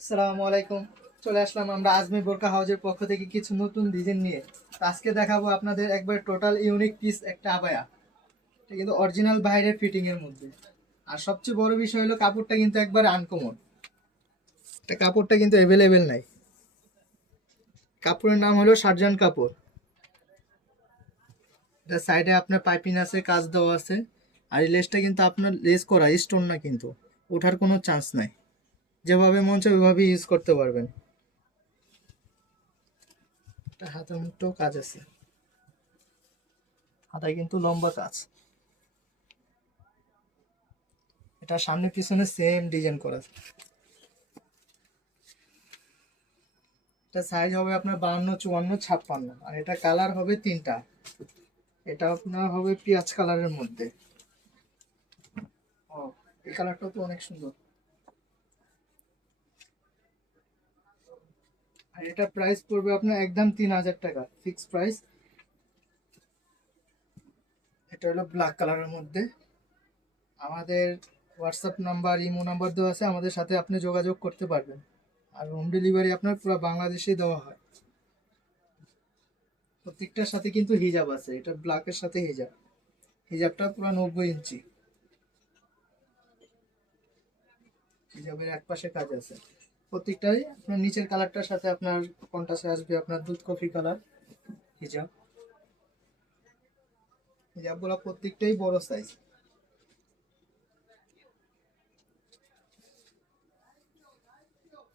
আসসালামু আলাইকুম। চলে আসলাম আমরা আজমি বোরকা হাউজের পক্ষ থেকে কিছু নতুন ডিজাইন নিয়ে। তো আজকে দেখাবো আপনাদের একবার টোটাল ইউনিক পিস একটা আবায়া। এটা কিন্তু অরিজিনাল বাইরের ফিটিং এর মধ্যে। আর সবচেয়ে বড় বিষয় হলো কাপড়টা কিন্তু একবার আনকমন। এটা কাপড়টা কিন্তু অ্যাভেলেবেল নাই। কাপড়ের নাম হলো শারজান কাপড়। এটা সাইডে আপনার পাইপিং আছে, কাজ দেওয়া আছে। আর এই লেসটা কিন্তু আপনার লেস করা, স্টোন না কিন্তু। ওঠার কোনো চান্স নাই। যেভাবে মন চায় ওইভাবে ইউজ করতে পারবেন। এটা হাতের মধ্যেও কাজ আছে। হাতায় কিন্তু লম্বা কাজ। এটা সামনে পিছনে সেম ডিজাইন করা। এটা সাইজ হবে আপনার 52, 54, 56। আর এটা কালার হবে তিনটা। এটা আপনার হবে পেঁয়াজ কালারের মধ্যে। ও, এই কালারটা তো অনেক সুন্দর। আর এটা প্রাইস পড়বে আপনার একদম 3000 টাকা, ফিক্স প্রাইস। এটা হলো ব্ল্যাক কালারের মধ্যে। আমাদের হোয়াটসঅ্যাপ নাম্বার, ইমো নাম্বার দেওয়া আছে, আমাদের সাথে আপনি যোগাযোগ করতে পারবেন। আর হোম ডেলিভারি আপনার পুরো বাংলাদেশেই দেওয়া হয়। প্রত্যেকটার সাথে কিন্তু হিজাব আছে। এটা ব্ল্যাকের সাথে হিজাব। হিজাবটা পুরো 90 ইঞ্চি। হিজাবের এক পাশে কাজ আছে। প্রত্যেকটাই আপনার নিচের কালারটার সাথে আপনার কন্ট্রাস্টে আসবে আপনার দুধ কফি কালার। হিজাব হিজাবগুলো প্রত্যেকটাই বড় সাইজ।